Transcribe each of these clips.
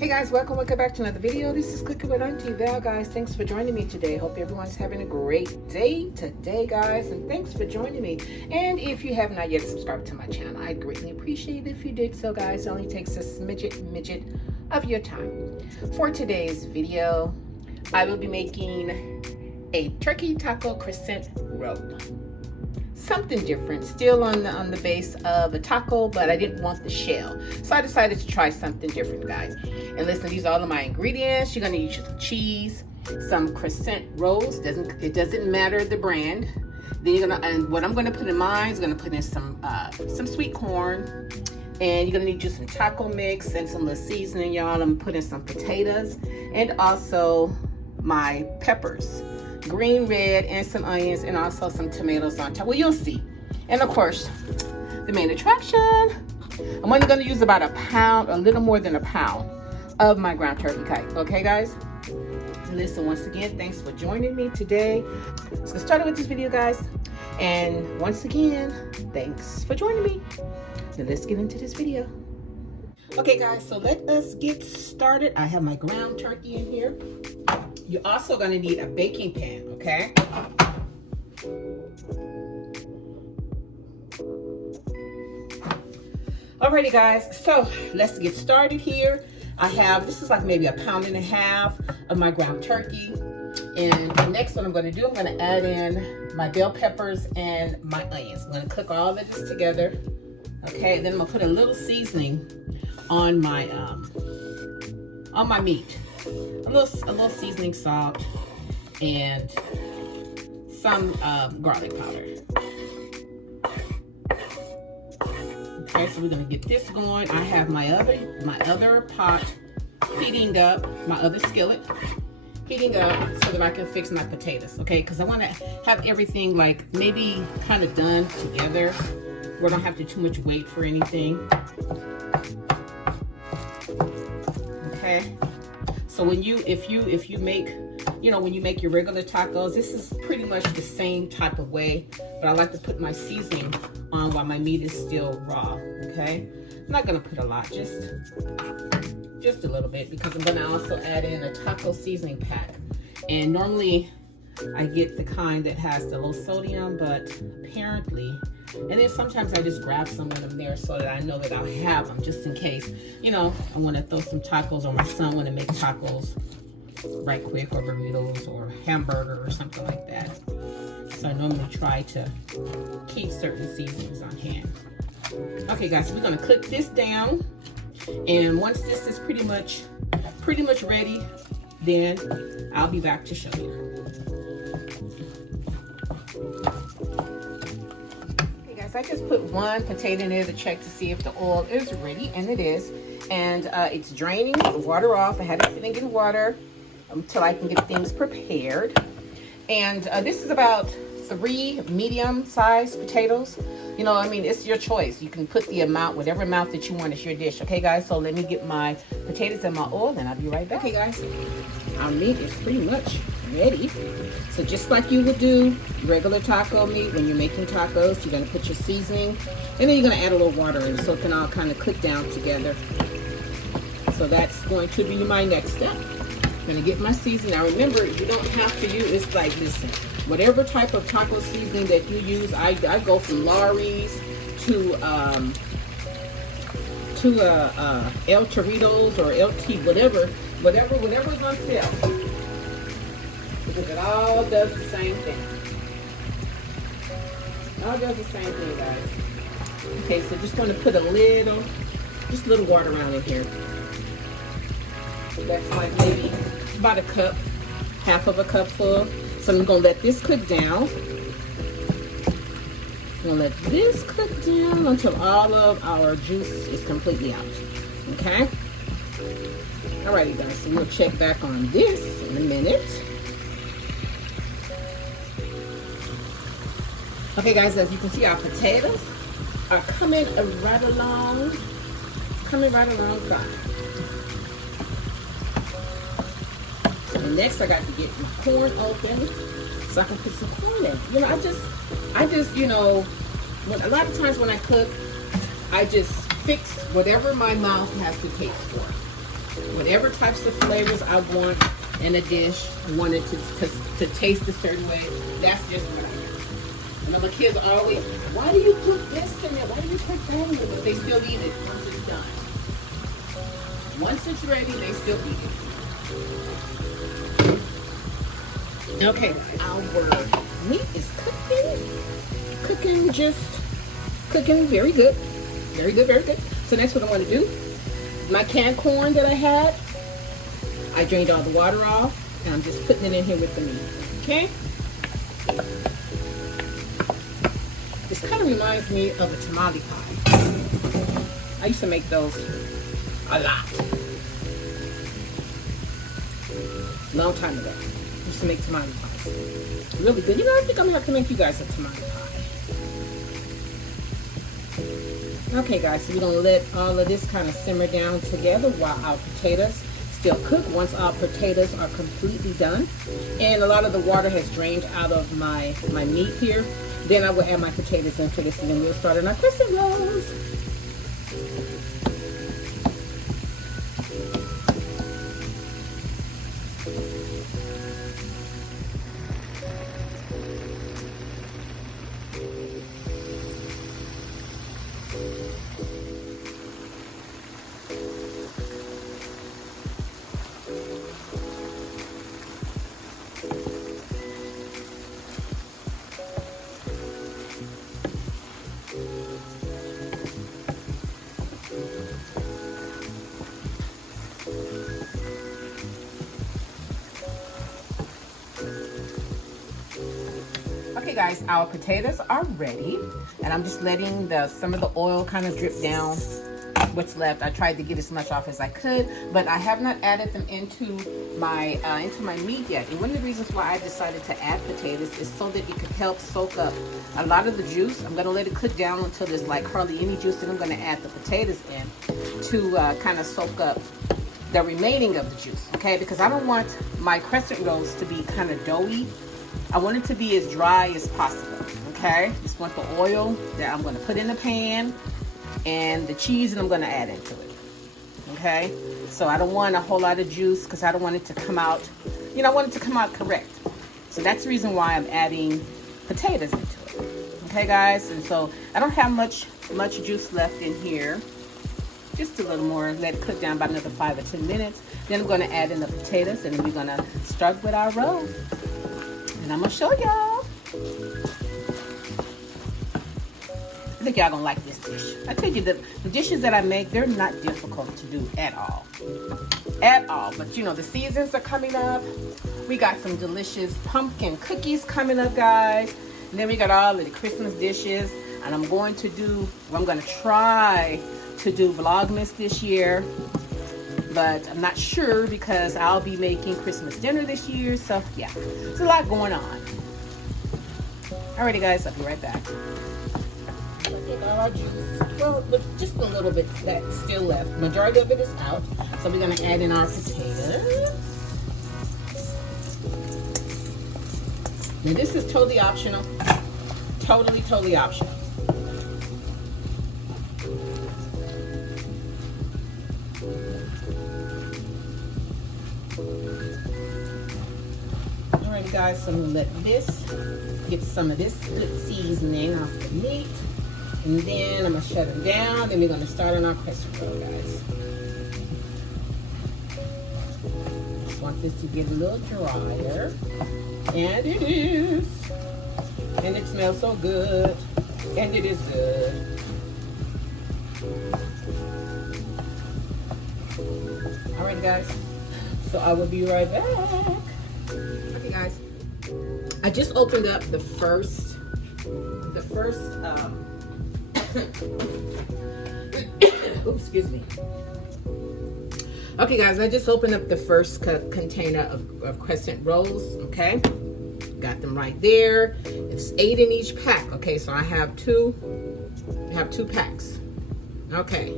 Hey guys, welcome back to another video. This is Cooking with Auntie Val, guys. Thanks for joining me today. Hope everyone's having a great day today, guys, and thanks for joining me. And if you have not yet subscribed to my channel, I'd greatly appreciate it if you did so, guys. It only takes a midget of your time. For today's video, I will be making a turkey taco crescent roll. Something different, still on the base of a taco, but I didn't want the shell, so I decided to try something different, guys. And listen, these are all of my ingredients. You're gonna need some cheese, some Crescent rolls. It doesn't matter the brand. Then and what I'm gonna put in mine is gonna put in some sweet corn, and you're gonna need just some taco mix and some little seasoning, y'all. I'm gonna put in some potatoes and also my peppers. Green, red, and some onions, and also some tomatoes on top. Well, you'll see. And of course, the main attraction, I'm only going to use about a pound, a little more than a pound of my ground turkey kite. Okay, guys? Listen, once again, thanks for joining me today. Let's get started with this video, guys. And once again, thanks for joining me. Now let's get into this video. Okay, guys, so let us get started. I have my ground turkey in here. You're also going to need a baking pan, okay? Alrighty, guys, so let's get started here. This is like maybe a pound and a half of my ground turkey. And the next one I'm going to do, I'm going to add in my bell peppers and my onions. I'm going to cook all of this together, okay? Then I'm going to put a little seasoning on my meat. A little seasoning salt and some garlic powder. Okay, so we're gonna get this going. I have my other pot heating up, my other skillet heating up so that I can fix my potatoes. Okay, because I want to have everything like maybe kind of done together where I don't have to too much wait for anything. Okay. So when you make, when you make your regular tacos, this is pretty much the same type of way, but I like to put my seasoning on while my meat is still raw, okay? I'm not gonna put a lot, just a little bit, because I'm gonna also add in a taco seasoning pack. And normally I get the kind that has the low sodium, but apparently, and then sometimes I just grab some of them there so that I know that I'll have them just in case, I want to throw some tacos, or my son want to make tacos right quick, or burritos or hamburger or something like that. So I normally try to keep certain seasonings on hand. Okay, guys, so we're going to cook this down, and once this is pretty much ready, then I'll be back to show you. I just put one potato in there to check to see if the oil is ready, and it is. And it's draining the water off. I had it sitting in water until I can get things prepared. And this is about 3 medium-sized potatoes. It's your choice. You can put the amount, whatever amount that you want. It's your dish. Okay, guys, so let me get my potatoes and my oil, and I'll be right back. Okay, guys, our meat is pretty much ready. So just like you would do regular taco meat when you're making tacos, you're going to put your seasoning, and then you're going to add a little water in so it can all kind of cook down together. So that's going to be my next step. I'm going to get my seasoning. Now remember, you don't have to use, it's like, listen, whatever type of taco seasoning that you use, I go from Lawry's to El Torritos or LT, whatever's on sale. Because it all does the same thing. Guys. Okay, so just going to put a little water around in here. So that's like maybe about a cup, half of a cup full. So I'm going to let this cook down. I'm going to let this cook down until all of our juice is completely out. Okay? Alrighty, guys, so we'll check back on this in a minute. Okay, guys, as you can see, our potatoes are coming right along fine. And next, I got to get my corn open so I can put some corn in. I just, a lot of times when I cook, I just fix whatever my mouth has to taste for. whatever types of flavors I want in a dish. I want it to taste a certain way. That's just what I do. I know the kids are always, why do you put this in there? Why do you put that in there? But they still eat it once it's done. Once it's ready, they still eat it. Okay, our meat is cooking very good. Very good, very good. So next what I'm going to do, my canned corn that I had, I drained all the water off, and I'm just putting it in here with the meat, okay? This kind of reminds me of a tamale pie. I used to make those a lot. Long time ago. I used to make tamale pies. Really good. You know, I think I'm going to have to make you guys a tamale pie. Okay guys, so we're going to let all of this kind of simmer down together while our potatoes still cook. Once our potatoes are completely done and a lot of the water has drained out of my meat here, then I will add my potatoes into this, and then we'll start on our crescent rolls. Okay guys, our potatoes are ready, and I'm just letting some of the oil kind of drip down what's left. I tried to get as much off as I could, but I have not added them into my meat yet. And one of the reasons why I decided to add potatoes is so that it could help soak up a lot of the juice. I'm gonna let it cook down until there's like hardly any juice, and I'm gonna add the potatoes in to kind of soak up the remaining of the juice, okay? Because I don't want my crescent rolls to be kind of doughy. I want it to be as dry as possible, okay? Just want the oil that I'm gonna put in the pan and the cheese that I'm gonna add into it, okay? So I don't want a whole lot of juice because I don't want it to come out, you know, I want it to come out correct. So that's the reason why I'm adding potatoes into it, okay guys? And so I don't have much juice left in here. Just a little more, let it cook down about another 5 or 10 minutes. Then I'm gonna add in the potatoes, and then we're gonna start with our roll. And I'm gonna show y'all. I think y'all gonna like this dish. I tell you, the dishes that I make, they're not difficult to do at all. At all. But you know, the seasons are coming up. We got some delicious pumpkin cookies coming up, guys. And then we got all of the Christmas dishes. And I'm gonna try to do Vlogmas this year. But I'm not sure because I'll be making Christmas dinner this year. So yeah, there's a lot going on. Alrighty guys, I'll be right back. Let's take all our juice. Well, just a little bit that's still left. Majority of it is out. So we're gonna add in our potatoes. Now this is totally optional. Totally optional. Alright guys, so I'm gonna let this get some of this good seasoning off the meat, and then I'm gonna shut them down. Then we're gonna start on our crescent roll, guys. Just want this to get a little drier, and it is, and it smells so good, and it is good. Alright guys, so I will be right back. Okay guys, I just opened up the first oops, excuse me. Okay guys, I just opened up the first container of crescent rolls, okay? Got them right there. It's 8 in each pack, okay? So I have two packs. Okay,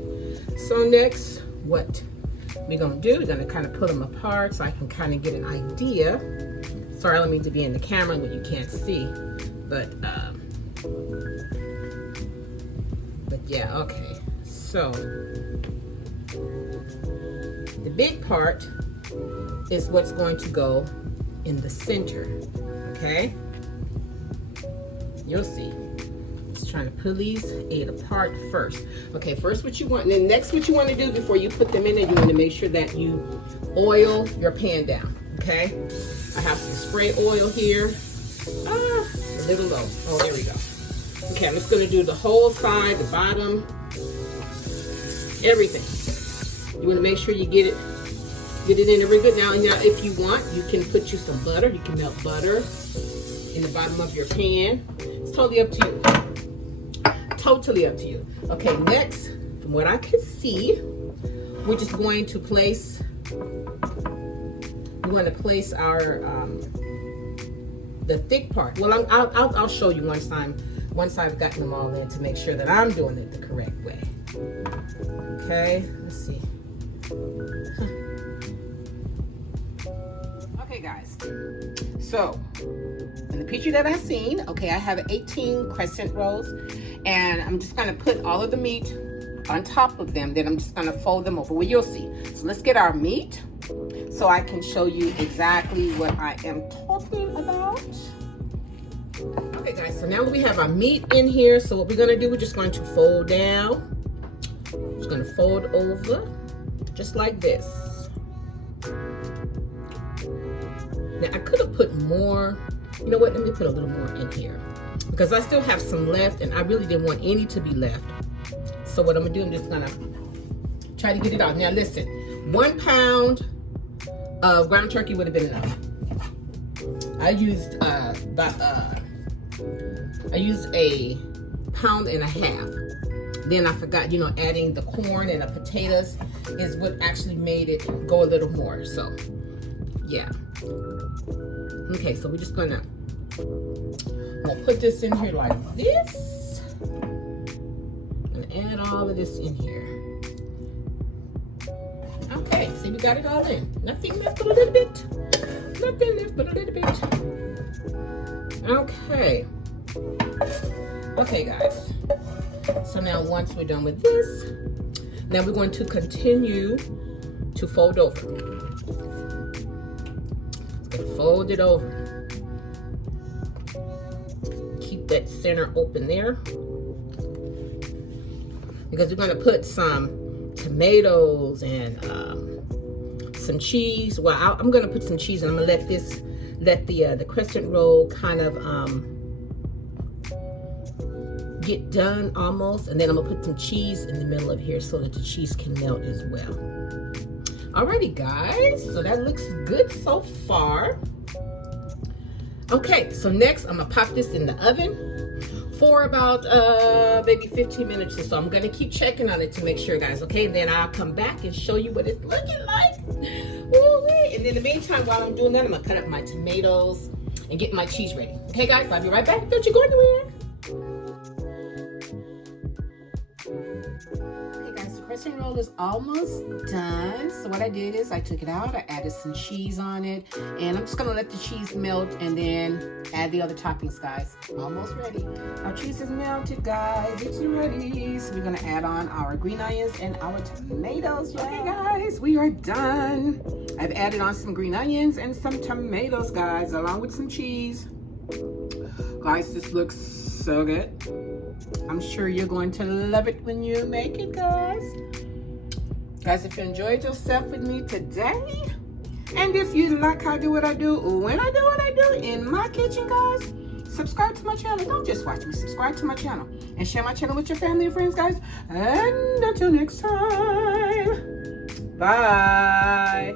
so next, what we're gonna do, we're gonna kind of put them apart so I can kind of get an idea. Sorry, I don't mean to be in the camera when you can't see, but yeah, okay. So The big part is what's going to go in the center, okay? You'll see. Just trying to pull these eight apart first. Okay, first what you want, and then next what you want to do before you put them in there, you want to make sure that you oil your pan down, okay? I have some spray oil here. A little low. Oh, there we go. Okay, I'm just going to do the whole side, the bottom, everything. You want to make sure you get it in there really good. Now, if you want, you can put you some butter. You can melt butter in the bottom of your pan. It's totally up to you. Totally up to you. Okay, next, from what I can see, we're just going to place, our, the thick part. Well, I'll show you once I've gotten them all in to make sure that I'm doing it the correct way. Okay, let's see. Okay, guys. So, in the picture that I've seen, okay, I have 18 crescent rolls, and I'm just gonna put all of the meat on top of them. Then I'm just gonna fold them over. Well, you'll see. So let's get our meat, so I can show you exactly what I am talking about. Okay, guys. So now that we have our meat in here, so what we're gonna do, we're just going to fold down. Just gonna fold over, just like this. Now I could have put more. You know what? Let me put a little more in here because I still have some left, and I really didn't want any to be left. So what I'm gonna do, I'm just gonna try to get it out. Now listen, 1 pound of ground turkey would have been enough. I used a pound and a half. Then I forgot, adding the corn and the potatoes is what actually made it go a little more. So yeah. Okay, so we're just gonna put this in here like this and add all of this in here. Okay, see, we got it all in. Nothing left but a little bit. Nothing left but a little bit. Okay. Okay, guys. So now once we're done with this, now we're going to continue to fold over. Fold it over. Keep that center open there. Because we're going to put some tomatoes and some cheese. Well, I'm going to put some cheese, and I'm going to let the crescent roll kind of get done almost, and then I'm going to put some cheese in the middle of here so that the cheese can melt as well. Alrighty, guys, so that looks good so far. Okay, so next I'm gonna pop this in the oven for about maybe 15 minutes or so. I'm gonna keep checking on it to make sure, guys, okay? Then I'll come back and show you what it's looking like. Woo-wee. And in the meantime, while I'm doing that, I'm gonna cut up my tomatoes and get my cheese ready. Okay, guys, I'll be right back. Don't you go anywhere. Crescent roll is almost done. So what I did is I took it out, I added some cheese on it, and I'm just gonna let the cheese melt and then add the other toppings, guys. Almost ready. Our cheese is melted, guys. It's ready. So we're gonna add on our green onions and our tomatoes. Okay, guys, we are done. I've added on some green onions and some tomatoes, guys, along with some cheese. Guys, this looks so good. I'm sure you're going to love it when you make it, guys. Guys, if you enjoyed yourself with me today, and if you like how I do what I do, when I do what I do in my kitchen, guys, subscribe to my channel. Don't just watch me. Subscribe to my channel. And share my channel with your family and friends, guys. And until next time, bye.